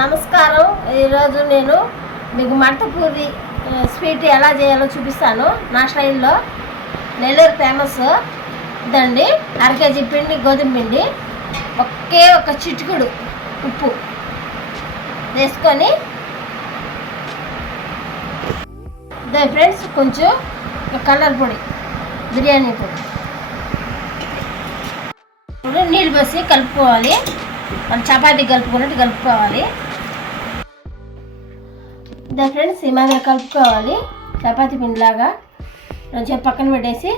నమస్కారం. ఈరోజు నేను మీకు మడతపూరి స్వీట్ ఎలా చేయాలో చూపిస్తాను. నా స్టైల్లో నెల్లూరు ఫేమస్ ఇదండి. 1/2 కేజీ పిండి, గోధుమ పిండి, ఒక చిటికెడు ఉప్పు వేసుకొని ఫ్రెండ్స్ కొంచెం కలర్ పొడి, బిర్యానీ పొడి, నీళ్ళు పోసి కలుపుకోవాలి. మనం చపాతీ కలుపుకున్నట్టు కలుపుకోవాలి. ఫ్రెండ్స్ ఈ మాదిరి కలుపుకోవాలి చపాతీ పిండిలాగా. కొంచెం పక్కన పెట్టేసి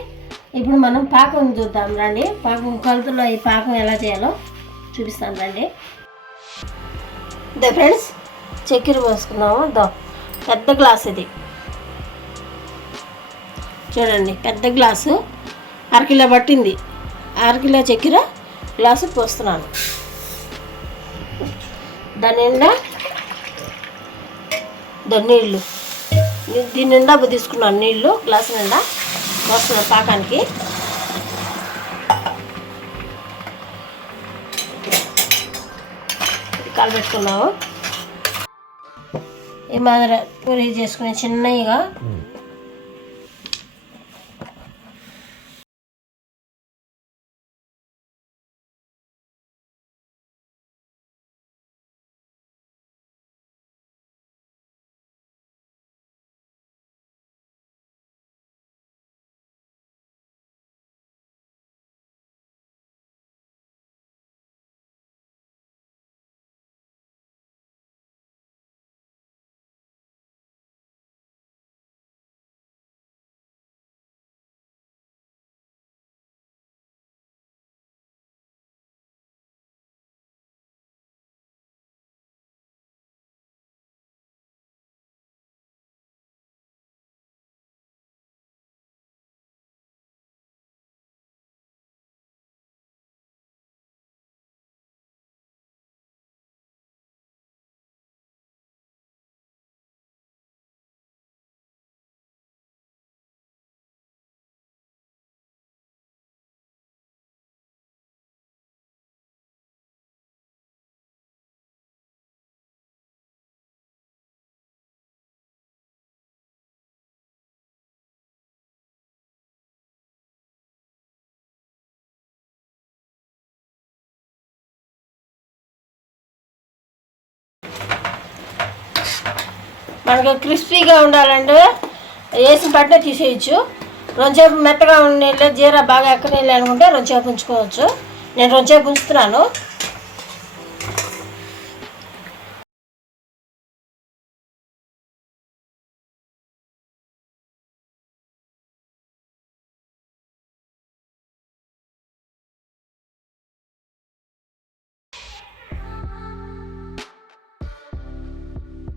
ఇప్పుడు మనం పాకం చూద్దాం రండి. పాకం కొలతలో ఈ పాకం ఎలా చేయాలో చూపిస్తాను రండి. ఫ్రెండ్స్ చక్కెర పోసుకున్నాము. పెద్ద గ్లాస్ ఇది చూడండి, పెద్ద గ్లాసు 1/2 కిలో పట్టింది. 1/2 కిలో చక్కెర గ్లాసు పోస్తున్నాను. దాని నిండా నీళ్ళు, దీని నిండా తీసుకున్నాను నీళ్ళు. గ్లాసు నిండా పోస్తున్నాను పాకానికి. కలబెట్టుకున్నాము. ఈ మాదిరి పూరి చేసుకుని చిన్నగా మనకు క్రిస్పీగా ఉండాలంటే వేసిన పట్టే తీసేయచ్చు. రొంచేపు మెత్తగా ఉండే జీరా బాగా ఎక్కనేయాలి అనుకుంటే రొంచేపు ఉంచుకోవచ్చు. నేను రొంచేపు ఉంచుతున్నాను.